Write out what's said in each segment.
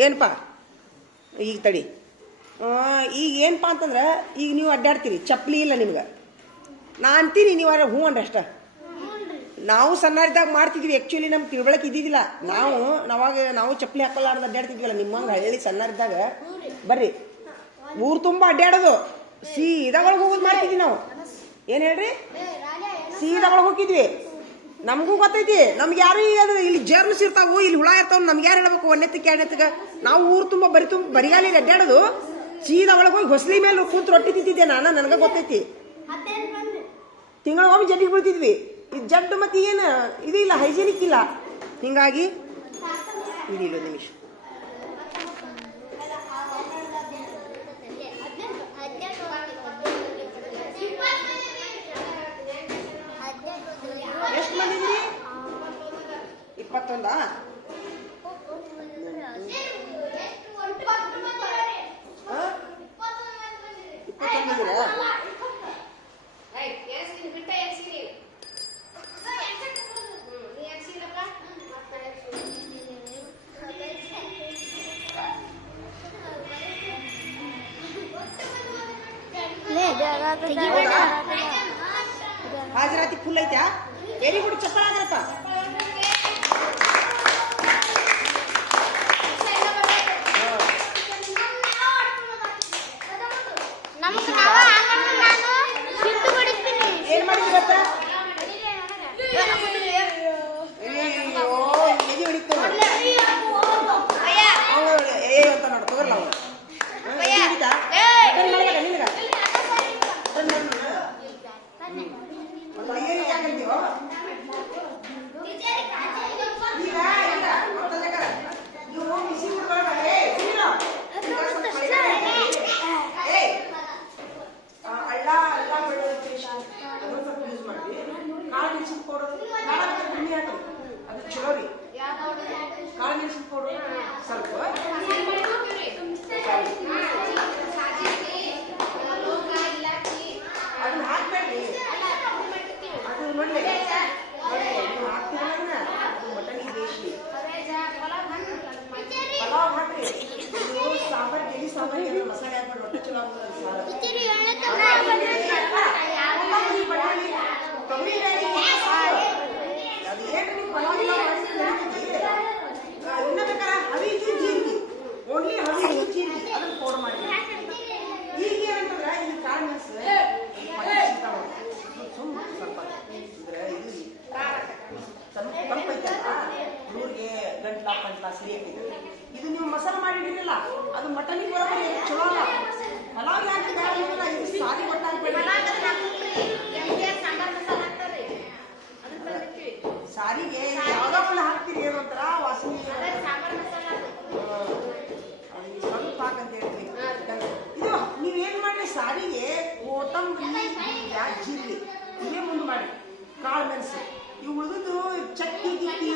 ಏನಪ್ಪ ಈಗ ತಡಿ. ಈಗ ಏನಪ್ಪ ಅಂತಂದ್ರೆ, ಈಗ ನೀವು ಅಡ್ಡಾಡ್ತೀರಿ, ಚಪ್ಪಲಿ ಇಲ್ಲ ನಿಮ್ಗೆ. ನಾ ಅಂತೀನಿ, ನೀವು ಅರೆ ಹ್ಞೂ ಅಂದ್ರೆ ಅಷ್ಟೇ. ನಾವು ಸಣ್ಣರಿದ್ದಾಗ ಮಾಡ್ತಿದ್ವಿ ಆ್ಯಕ್ಚುಲಿ ನಮ್ಗೆ ತಿಳ್ಬಳಕ್ಕೆ ಇದ್ದಿದ್ದಿಲ್ಲ. ನಾವು, ನಾವಾಗ ನಾವು ಚಪ್ಪಲಿ ಹಾಕೊಳ್ಳಾರ್ದು ಅಡ್ಡಾಡ್ತಿದ್ವಲ್ಲ, ನಿಮ್ಮಂಗೆ ಹಳ್ಳಿ ಸಣ್ಣರಿದ್ದಾಗ. ಬರ್ರಿ. ಊರು ತುಂಬ ಅಡ್ಡಾಡೋದು. ಸೀದಾ ಒಳಗೆ ಹೋಗೋದು ಮಾಡ್ತಿದ್ವಿ ನಾವು. ಏನು ಹೇಳ್ರಿ? ಸೀದಾ ಒಳಗೆ ಹೋಗಿದ್ವಿ. ನಮಗೂ ಗೊತ್ತೈತಿ. ನಮ್ಗೆ ಯಾರು ಅದು ಇಲ್ಲಿ ಜರ್ಮ್ಸ್ ಇರ್ತಾವು ಇಲ್ಲಿ ಹುಳ ಇರ್ತಾವ ನಮ್ಗೆ ಯಾರು ಹೇಳ್ಬೇಕು? ಒಂದೆತ್ತಕ್ಕೆ ಎರಡನೆತ್ತಗೆ ನಾವು ಊರು ತುಂಬ ಬರಿ ತುಂಬ ಬರಿಯಾಲಿ ಅಡ್ಡಾಡೋದು ಸೀದಾ ಒಳಗೆ ಹೋಗಿ ಹೊಸಲಿ ಮೇಲೆ ಕೂತು ರೊಟ್ಟಿ ತಿಂತಿದ್ದೆ ನಾನು ನನಗೆ ಗೊತ್ತೈತಿ. ತಿಂಗಳಿಗೊಮ್ಮೆ ಜಡ್ಡಿಗೆ ಬೀಳ್ತಿದ್ವಿ. ಈ ಜಡ್ಡು ಮತ್ತೆ ಏನು ಇದು ಇಲ್ಲ ಹೈಜೀನಿಕ್ ಇಲ್ಲ. ಹಿಂಗಾಗಿ ಇದಿಲ್ಲ ನಿಮಿಷ ಎಷ್ಟು ಮಂದಿ ಇದ್ರಿ ಇಪ್ಪತ್ತೊಂದಾ ಹಾ? ಇಪ್ಪತ್ತೊಂದು ಇದ್ದೀರಾ ಹಾಜರಾತಿ ಫುಲ್ ಐತಾ ವೆರಿ ಗುಡ್ ಚಪ್ಪಲ್ ಆಗ್ರಪ್ಪ ನಮ್ಗೆ ನಾವ ಆಗಲ್ಲ ನಾನು ಸಿಟ್ಟು ಬಿಡಿಸ್ತೀನಿ ಏನ್ ಮಾಡಿದ್ರಿ ಯಾಕೆ ಜೀರಿಗೆ ಇವೇ ಮುಂದೆ ಮಾಡಿ. ಕಾಳು ಮೆಣಸು. ಇವು ಉಳಿದು ಚಕ್ಕಿ ಗಿಟ್ಟಿ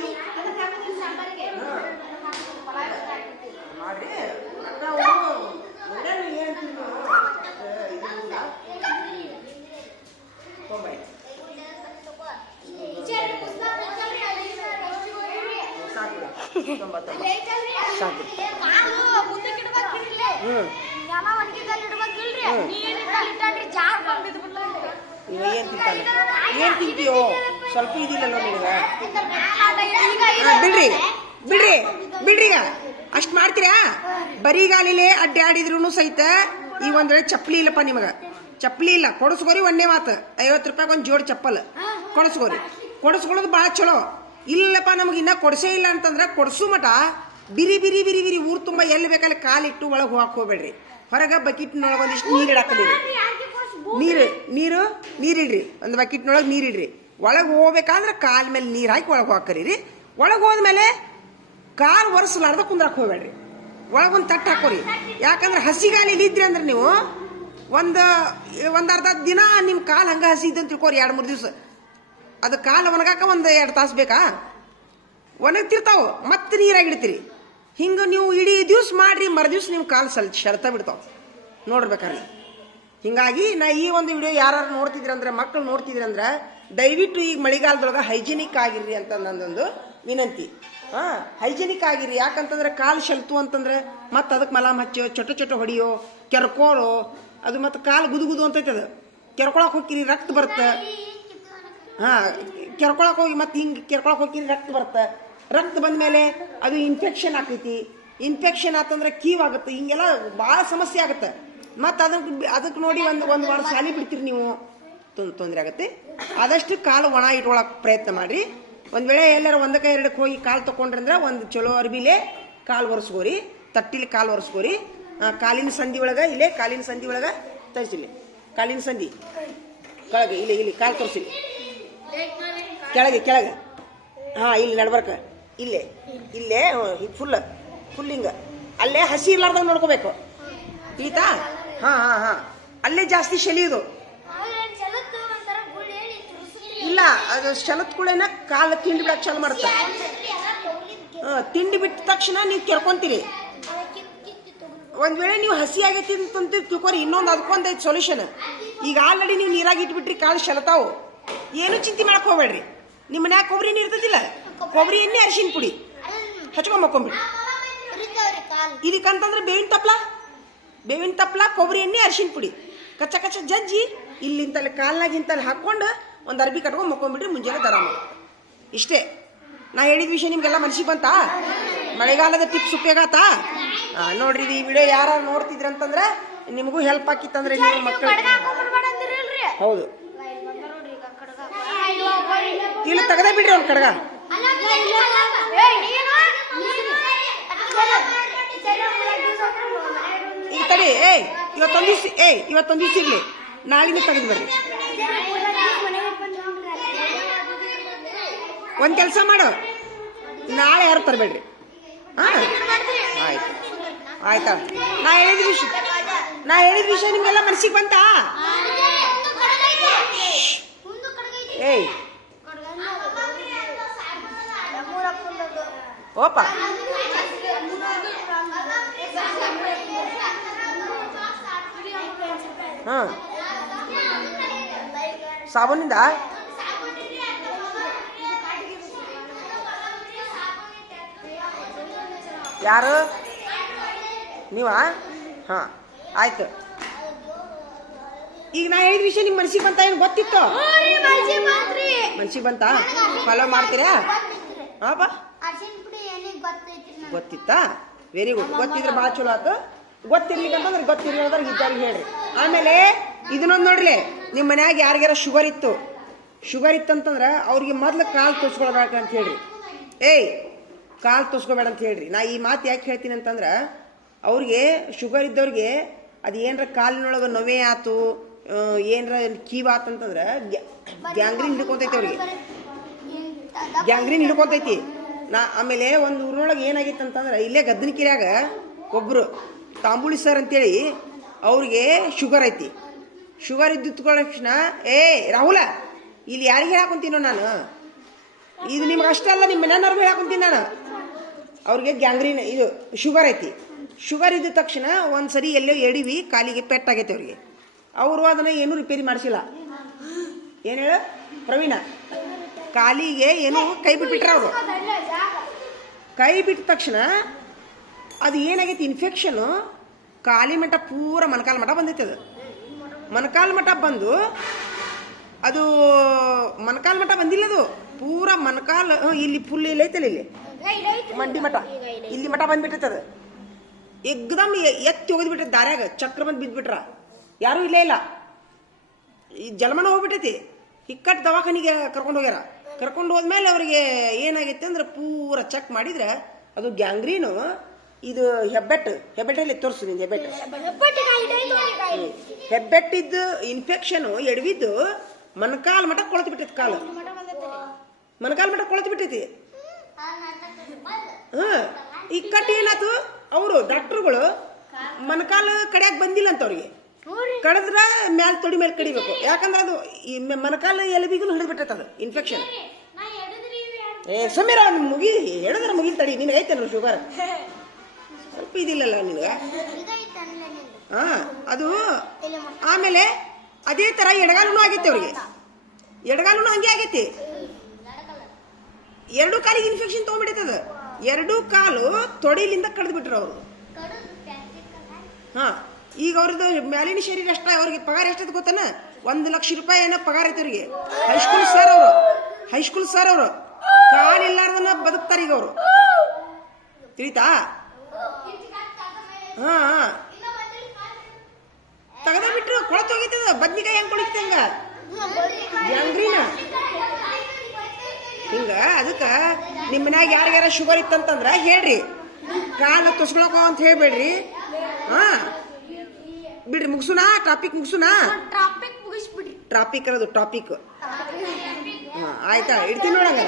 ಮಾಡ್ರಿ ನಾವು ಒಳ್ಳೆ ಹೇಳ್ತೀವಿ ಇಲ್ಲ ತೊಂಬೈ ಹ್ಞೂ ಇವ ಏನು ತಿಂತಾನೆ? ಏನು ತಿಂತೀಯೋ? ಸ್ವಲ್ಪ ನಿನಗೆ? ಹಾ, ಬಿಡ್ರಿ ಬಿಡ್ರಿ ಬಿಡ್ರಿ ಈಗ. ಅಷ್ಟು ಮಾಡ್ತೀರಾ? ಬರೀಗಾಲಿಲೇ ಅಡ್ಡಾಡಿದ್ರು ಸಹಿತ ಈ ಒಂದ್ ವೇಳೆ ಚಪ್ಪಲಿ ಇಲ್ಲಪ್ಪ ನಿಮಗೆ. ಚಪ್ಪಲಿ ಇಲ್ಲ ಕೊಡಿಸ್ಕೋರಿ ಒಂದೇ ಮಾತು. ಐವತ್ತು ರೂಪಾಯಿ ಒಂದು ಜೋಡಿ ಚಪ್ಪಲ್. ಕೊಡಿಸ್ಕೋರಿ. ಕೊಡಿಸ್ಕೊಳ್ಳೋದು ಭಾಳ ಚಲೋ. ಇಲ್ಲಪ್ಪ ನಮಗೆ ಇನ್ನ ಕೊಡಿಸೇ ಇಲ್ಲ ಅಂತಂದ್ರೆ ಕೊಡಿಸು ಮಟ ಬಿರಿ ಬಿರಿ ಬಿರಿ ಬಿರಿ ಊರು ತುಂಬ ಎಲ್ಲಿ ಬೇಕಲ್ಲಿ ಕಾಲಿಟ್ಟು ಒಳಗೆ ಹೋಗಕ್ಕೆ ಹೋಗ್ಬೇಡ್ರಿ. ಹೊರಗೆ ಬಕೆಟ್ನೊಳಗೆ ಒಂದಿಷ್ಟು ನೀರು ಇಡಾಕಲಿ ನೀರು ನೀರು, ನೀರಿಡ್ರಿ. ಒಂದು ಬಕೆಟ್ನೊಳಗೆ ನೀರಿಡ್ರಿ. ಒಳಗೆ ಹೋಗ್ಬೇಕಾದ್ರೆ ಕಾಲ್ ಮೇಲೆ ನೀರು ಹಾಕಿ ಒಳಗೆ ಹೋಗ್ಕರೀರಿ ಒಳಗೆ ಹೋದ್ಮೇಲೆ ಕಾಲು ಒರೆಸಲಾರ್ದ ಕುಂದ್ರಕ್ಕೆ ಹೋಗ್ಬೇಡ್ರಿ ಒಳಗೊಂದು ತಟ್ಟು ಹಾಕೋರಿ. ಯಾಕಂದ್ರೆ ಹಸಿ ಗಾಳಿಲಿ ಇದ್ರಿ ಅಂದ್ರೆ ನೀವು ಒಂದು ಒಂದು ಅರ್ಧ ದಿನ ನಿಮ್ಮ ಕಾಲು ಹಂಗೆ ಹಸಿ ಇದ್ದಂತ ತಿಳ್ಕೊರಿ, ಎರಡು, ಮೂರು ದಿವಸ. ಅದು ಕಾಲು ಒಣಗಾಕ ಒಂದು ಎರಡು ತಾಸು ಬೇಕಾ? ಒಣಗ್ತಿರ್ತಾವ. ಮತ್ತೆ ನೀರಾಗಿಡ್ತೀರಿ. ಹಿಂಗೆ ನೀವು ಇಡೀ ದಿವ್ಸ ಮಾಡ್ರಿ ಮರು ದಿವ್ಸ ನಿಮ್ಮ ಕಾಲು ಸಲ್ ಶರತ ಬಿಡ್ತಾವ. ನೋಡ್ಬೇಕಾದ್ರೆ ಹಿಂಗಾಗಿ ನಾ ಈ ಒಂದು ವಿಡಿಯೋ ಯಾರು ನೋಡ್ತಿದ್ರಂದ್ರೆ ಮಕ್ಕಳು ನೋಡ್ತಿದ್ರಂದ್ರೆ, ದಯವಿಟ್ಟು ಈಗ ಮಳೆಗಾಲದೊಳಗೆ ಹೈಜಿನಿಕ್ ಆಗಿರ್ರಿ ಅಂತ ನಂದೊಂದು ವಿನಂತಿ. ಹಾಂ ಹೈಜಿನಿಕ್ ಆಗಿರಿ ಯಾಕಂತಂದ್ರೆ ಕಾಲು ಶೆಲ್ತು ಅಂತಂದ್ರೆ ಮತ್ತೆ ಅದಕ್ಕೆ ಮಲಾಮ್ ಹಚ್ಚೋ ಚೊಟ ಚೊಟ ಹೊಡಿಯೋ, ಕೆರ್ಕೋಳೋ, ಅದು ಮತ್ತೆ ಕಾಲು ಗುದು ಗುದು ಅಂತೈತೆ ಅದು. ಕೆರ್ಕೊಳಕ್ ಹೋಗಿರಿ ರಕ್ತ ಬರುತ್ತೆ. ಹಾಂ, ಕೆರ್ಕೊಳಕ್ ಹೋಗಿ ಮತ್ತೆ ಹಿಂಗೆ ಕೆರ್ಕೊಳಕ್ ಹೋಗಿರಿ ರಕ್ತ ಬರುತ್ತೆ. ರಕ್ತ ಬಂದ ಮೇಲೆ ಅದು ಇನ್ಫೆಕ್ಷನ್ ಆಗ್ತೈತಿ ಇನ್ಫೆಕ್ಷನ್ ಆತಂದ್ರೆ ಕೀವ್ ಆಗುತ್ತೆ. ಹಿಂಗೆಲ್ಲ ಭಾಳ ಸಮಸ್ಯೆ ಆಗುತ್ತೆ. ಮತ್ತೆ ಅದಕ್ಕೆ ಅದಕ್ಕೆ ನೋಡಿ ಒಂದು ಒಂದು ವಾರ ಶಾಲೆ ಬಿಡ್ತೀರಿ ನೀವು. ತೊಂದರೆ ಆಗುತ್ತೆ. ಆದಷ್ಟು ಕಾಲು ಒಣ ಇಟ್ಕೊಳಕ್ ಪ್ರಯತ್ನ ಮಾಡಿರಿ. ಒಂದು ವೇಳೆ ಎಲ್ಲರೂ ಒಂದಕ್ಕೆ ಎರಡಕ್ಕೆ ಹೋಗಿ ಕಾಲು ತೊಗೊಂಡ್ರಿ ಅಂದ್ರೆ ಒಂದು ಚಲೋ ಅರ್ಬಿಲೆ ಕಾಲು ಒರೆಸ್ಕೋರಿ. ತಟ್ಟಿಲಿ ಕಾಲು ಒರೆಸ್ಕೋರಿ. ಕಾಲಿನ ಸಂಧಿ ಒಳಗೆ, ಇಲ್ಲೇ ಕಾಲಿನ ಸಂಧಿ ಒಳಗೆ ತರಿಸಿಲಿ. ಕಾಲಿನ ಸಂಧಿ. ಕೆಳಗೆ, ಇಲ್ಲಿ ಇಲ್ಲಿ, ಕಾಲು ತೋರಿಸಿಲಿ. ಕೆಳಗೆ ಕೆಳಗೆ. ಹಾಂ, ಇಲ್ಲಿ ನಡ್ಬರ್ಕ. ಇಲ್ಲೇ ಇಲ್ಲೇ ಫುಲ್ ಫುಲ್ ಹಿಂಗ. ಅಲ್ಲೇ ಹಸಿ ಇರ್ಲಾರ್ದಂಗೆ ನೋಡ್ಕೋಬೇಕು. ಈತಾ ಹಾಂ ಹಾಂ ಹಾಂ. ಅಲ್ಲೇ ಜಾಸ್ತಿ ಶೆಲಿಯೋದು. ಇಲ್ಲ, ಅದು ಶಲತ್ ಕೂಡೇನ ಕಾಲು ತಿಂಡಿ ಬಿಡಕ್ಕೆ ಚಾಲು ಮಾಡುತ್ತೆ ಹಾಂ, ತಿಂಡಿ ಬಿಟ್ಟ ತಕ್ಷಣ ನೀವು ಕೆರ್ಕೊಂತೀರಿ. ಒಂದ್ ವೇಳೆ ನೀವು ಹಸಿ ಆಗೈತಿ ಅಂತಂತ ತಿಳ್ಕೊರಿ, ಇನ್ನೊಂದು ಅದಕ್ಕೊಂದು ಐತೆ ಸೊಲ್ಯೂಷನ್ ಈಗ ಆಲ್ರೆಡಿ ನೀವು ನೀರಾಗಿ ಇಟ್ಬಿಟ್ರಿ ಕಾಳು ಶಲತಾವು. ಏನು ಚಿಂತೆ ಮಾಡಕ್ ಹೋಗ್ಬೇಡ್ರಿ. ನಿಮ್ಮ ಮನ್ಯಾಗ ಕೊಬ್ಬರಿ ಇರ್ತದಿಲ್ಲ ಕೊಬ್ಬರಿ ಎಣ್ಣೆ ಅರಿಶಿನ ಪುಡಿ. ಹಚ್ಕೊಂಬಕ್ಕೊಂಬಿಡಿ ಇದಕ್ಕಂತಂದ್ರೆ ಬೇವಿನ ತಪ್ಲ? ಬೇವಿನ ತಪ್ಲ ಕೊಬ್ಬರಿ ಎಣ್ಣೆ ಅರಿಶಿನ ಪುಡಿ ಕಚ್ಚ ಕಚ್ಚ ಜಜ್ಜಿ ಇಲ್ಲಿಂತಲ್ಲಿ ಕಾಲ್ನಾಗಿಂತಲ್ಲಿ ಹಾಕ್ಕೊಂಡು ಒಂದು ಅರ್ಬಿ ಕಟ್ಕೊಂಡು ಮಕ್ಕೊಂಡ್ಬಿಟ್ರೆ ಮುಂಜಾನೆ ದರ ಇಷ್ಟೇ ನಾ ಹೇಳಿದ ವಿಷಯ ನಿಮಗೆಲ್ಲ ಮನ್ಸಿಗೆ ಬಂತಾ ಮಳೆಗಾಲದ ಟಿಪ್ಸ್ ಉಪಯೋಗಾತ ನೋಡ್ರಿ ಈ ವಿಡಿಯೋ ಯಾರು ನೋಡ್ತಿದ್ರಿ ಅಂತಂದ್ರೆ ನಿಮಗೂ ಹೆಲ್ಪ್ ಆಕಿತ್ತಂದ್ರೆ ನೀವು ಮಕ್ಕಳು ಹೌದು ಇಲ್ಲಿ ತೆಗದೇ ಬಿಡ್ರಿ ಅವ್ನ ಕಡ್ಗ ಈಗ ತಡಿ ಏಯ್ ಇವತ್ತೊಂದು ದಿವ್ಸ ಏ ಇವತ್ತೊಂದು ದಿವ್ಸ ಇರಲಿ ನಾಳಿನ ತೆಗೆದು ಬರ್ರಿ. ಒಂದು ಕೆಲಸ ಮಾಡು. ನಾಳೆ ಯಾರು ತರಬೇಡ್ರಿ? ಹಾಂ? ಆಯ್ತು. ಆಯ್ತಾ? ನಾ ಹೇಳಿದ ವಿಷಯ ನಾ ಹೇಳಿದ ವಿಷಯ ನಿಮ್ಗೆಲ್ಲ ಮನಸ್ಸಿಗೆ ಬಂತಾ? ಏಯ್. ಓಪ. ಹಾಂ. ಸಾಬೂನಿಂದ? ಯಾರು? ನೀವಾ? ಹಾಂ, ಆಯ್ತು. ಈಗ ನಾ ಹೇಳಿದ ವಿಷಯ ನಿಮ್ಮ ಮನ್ಸಿಗೆ ಬಂತ ಏನು ಗೊತ್ತಿತ್ತು? ಮನ್ಸಿಗೆ ಬಂತಾ? ಫಾಲೋ ಮಾಡ್ತೀರಾ? ಹಾಂ, ಬಾ. ಗೊತ್ತಿತ್ತಾ? ವೆರಿ ಗುಡ್ ಗೊತ್ತಿದ್ರೆ ಭಾಳ ಚಲೋ ಆತು. ಗೊತ್ತಿರ್ಲಿಕ್ಕೆ ಅಂತಂದ್ರೆ ಗೊತ್ತಿರ್ಲಿಲ್ಲ ಇದ್ದಾರೆ ಹೇಳ್ರಿ. ಆಮೇಲೆ ಇದನ್ನೊಂದು ನೋಡ್ರಿ ನಿಮ್ಮ ಮನ್ಯಾಗ ಯಾರಿಗಾರ ಶುಗರ್ ಇತ್ತು. ಶುಗರ್ ಇತ್ತಂತಂದ್ರೆ ಅವ್ರಿಗೆ ಮೊದ್ಲು ಕಾಲು ತೋರಿಸ್ಕೊಳ್ಬೇಕು ಅಂತ ಹೇಳ್ರಿ. ಏಯ್, ಕಾಲು ತೋರಿಸ್ಕೋಬೇಡ ಅಂತ ಹೇಳ್ರಿ. ನಾ ಈ ಮಾತು ಯಾಕೆ ಹೇಳ್ತೀನಿ ಅಂತಂದ್ರೆ, ಅವ್ರಿಗೆ ಶುಗರ್ ಇದ್ದವ್ರಿಗೆ ಅದು ಏನರ ಕಾಲಿನೊಳಗೆ ನೋವೇ ಆತು ಏನರ ಕೀವ್ ಆತಂತಂದ್ರೆ ಗ್ಯಾಂಗ್ರೀನ್ ಹಿಡ್ಕೊತೈತಿ ಅವ್ರಿಗೆ. ಗ್ಯಾಂಗ್ರೀನ್ ಹಿಡ್ಕೊತೈತಿ. ನಾ ಆಮೇಲೆ ಒಂದು ಊರೊಳಗೆ ಏನಾಗಿತ್ತು ಅಂತಂದ್ರೆ ಇಲ್ಲೇ ಗದ್ದನಕಿರ್ಯಾಗ ಒಬ್ರು ತಾಂಬೂಳಿ ಸರ್ ಅಂತೇಳಿ ಅವ್ರಿಗೆ ಶುಗರ್ ಐತಿ. ಶುಗರ್ ಇದ್ದಿದ್ದ ತಕ್ಷಣ ಏ, ರಾಹುಲ, ಇಲ್ಲಿ ಯಾರಿಗೆ ಹೇಳಾಕೊಂತೀನೋ ನಾನು? ಇದು ನಿಮ್ಗೆ ಅಷ್ಟಲ್ಲ ನಿಮ್ಮ ಮನೆಯವ್ರಿಗೆ ಹೇಳಾಕೊಂತೀನಿ ನಾನು. ಅವ್ರಿಗೆ ಗ್ಯಾಂಗ್ರೀನ್, ಇದು ಶುಗರ್ ಐತಿ. ಶುಗರ್ ಇದ್ದ ತಕ್ಷಣ ಒಂದು ಸರಿ ಎಲ್ಲೋ ಎಡಿವಿ ಕಾಲಿಗೆ ಪೆಟ್ಟಾಗೈತೆ ಅವ್ರಿಗೆ. ಅವರು ಅದನ್ನು ಏನೂ ರಿಪೇರಿ ಮಾಡಿಸಿಲ್ಲ. ಏನು ಹೇಳು? ಪ್ರವೀಣ, ಕಾಲಿಗೆ ಏನು ಕೈ ಬಿಟ್ಬಿಟ್ರ ಅವರು. ಕೈ ಬಿಟ್ಟ ತಕ್ಷಣ ಅದು ಏನಾಗೈತಿ ಇನ್ಫೆಕ್ಷನು ಕಾಲಿ ಮಠ ಪೂರ ಮನಕಾಲ ಮಠ ಬಂದೈತೆ ಅದು. ಮೊಣಕಾಲು ಮಠ ಬಂದು ಅದು ಮನಕಾಲ ಮಠ ಬಂದಿಲ್ಲ ಅದು. ಪೂರ ಮೊಣಕಾಲು ಇಲ್ಲಿ ಫುಲ್ ಇಲ್ಲಿ ಐತಲ್ಲ ಇಲ್ಲಿ? ಮಂಡಿ ಮಠ. ಇಲ್ಲಿ ಮಠ ಬಂದ್ಬಿಟ್ಟೈತೆ ಅದು. ಎಗ್ದಮ್ ಎತ್ತಿ ಹೋಗಿದ್ಬಿಟ್ಟ ದಾರ್ಯಾಗ ಚಕ್ರ ಬಂದು ಬಿದ್ಬಿಟ್ರ. ಯಾರೂ ಇಲ್ಲೇ ಇಲ್ಲ. ಈ ಜಲಮನ ಹೋಗ್ಬಿಟ್ಟೈತಿ. ಇಕ್ಕಟ್ಟು ದವಾಖಾನಿಗೆ ಕರ್ಕೊಂಡು ಹೋಗ್ಯಾರ. ಕರ್ಕೊಂಡು ಹೋದ್ಮೇಲೆ ಅವರಿಗೆ ಏನಾಗೈತೆ ಅಂದ್ರೆ ಪೂರ ಚೆಕ್ ಮಾಡಿದ್ರೆ ಅದು ಗ್ಯಾಂಗ್ರೀನು ಇದು ಹೆಬ್ಬೆಟ್ಟು ಹೆಬ್ಬೆಟ್ಟಲ್ಲಿ ತೋರಿಸು ನಿಂದು ಹೆಬ್ಬೆಟ್ಟು. ಹೆಬ್ಬೆಟ್ಟಿದ್ದು ಇನ್ಫೆಕ್ಷನ್ ಎಡವಿದ್ದು ಮನಕಾಲ್ ಮಠ ಕೊಳತು ಬಿಟ್ಟೈತಿ ಕಾಲು. ಮನಕಾಲ್ ಮಠ ಕೊಳತು ಬಿಟ್ಟೈತಿ ಹಾಂ ಈ ಕಟ್ಟಿ ಏನಾತು ಅವರು ಡಾಕ್ಟ್ರುಗಳು ಮನಕಾಲ ಕಡೆಯಾಗ ಬಂದಿಲ್ಲ ಅಂತ ಅವ್ರಿಗೆ. ಕಡದ್ರ ಮ್ಯಾಲ ತೊಡಿ ಮೇಲೆ ಕಡಿಬೇಕು. ಯಾಕಂದ್ರೆ ಅದು ಈ ಮನಕಾಲ ಎಲಬಿಗೂ ಹಿಡಿದು ಬಿಟ್ಟೈತೆ ಅದು ಇನ್ಫೆಕ್ಷನ್ ಏ ಸುಮ್ಮೀರ ಮುಗಿ ಹೇಳಿದ್ರೆ ಮುಗಿಲ್ ತಡಿ ನಿನಗೆ ಐತೇನು ಶುಗರ್? ಸ್ವಲ್ಪ ಇದಿಲ್ಲಲ್ಲ ನಿನಗೆ? ಹಾ ಅದು ಆಮೇಲೆ ಅದೇ ತರ ಎಡಗಾಲೂ ಆಗೈತೆ ಅವ್ರಿಗೆ. ಎಡಗಾಲೂ ಹಂಗೆ ಆಗೈತಿ. ಎರಡು ಕಾಲಿಗೆ ಇನ್ಫೆಕ್ಷನ್ ತೊಗೊಂಡ್ಬಿಡೈತದ ಎರಡು ಕಾಲು ತೊಡಿಲಿಂದ ಕಡ್ದು ಬಿಟ್ರು ಅವರು ಹಾ ಈಗ ಅವ್ರದ್ದು ಮ್ಯಾಲಿನ ಶರೀರ ಅಷ್ಟ ಅವ್ರಿಗೆ ಪಗಾರ ಎಷ್ಟದ ಗೊತ್ತಾನ? ಒಂದು ಲಕ್ಷ ರೂಪಾಯಿ ಏನೋ ಪಗಾರ ಐತಿ ಅವ್ರಿಗೆ. ಹೈಸ್ಕೂಲ್ ಸರ್ ಅವರು. ಹೈಸ್ಕೂಲ್ ಸರ್ ಅವರು. ಕಾಲಿಲ್ಲಾರ್ದನ್ನ ಬದುಕ್ತಾರೆ ಈಗ ಅವರು. ತಿಳಿತಾ? ಹಾ ಹಾ. ತೆಗೆದ ಬಿಟ್ರು ಕೊಳತ್ ಹೋಗಿತ್ತದ ಬದ್ನಿಕಾಯಿ ಹೆಂಗ್ ಕೊಳಿತಂಗ ಹೆಂಗ್ರಿನ ಹಿಂಗ ಅದಕ್ಕ ನಿಮ್ಮ ಮನ್ಯಾಗ ಯಾರಿಗಾರ ಶುಗರ್ ಇತ್ತಂತಂದ್ರ ಹೇಳ್ರಿ. ಕಾಲು ತುಸ್ಕೊಳಕ ಅಂತ ಹೇಳ್ಬೇಡ್ರಿ. ಹಾ. ಬಿಡ್ರಿ ಮುಗಿಸುನಾ? ಟಾಪಿಕ್ ಮುಗಿಸುನಾ? ಟ್ರಾಫಿಕ್ ಅನ್ನೋದು ಟಾಪಿಕ್ ಹಾ ಆಯ್ತಾ? ಇಡ್ತೀನಿ ನೋಡಂಗ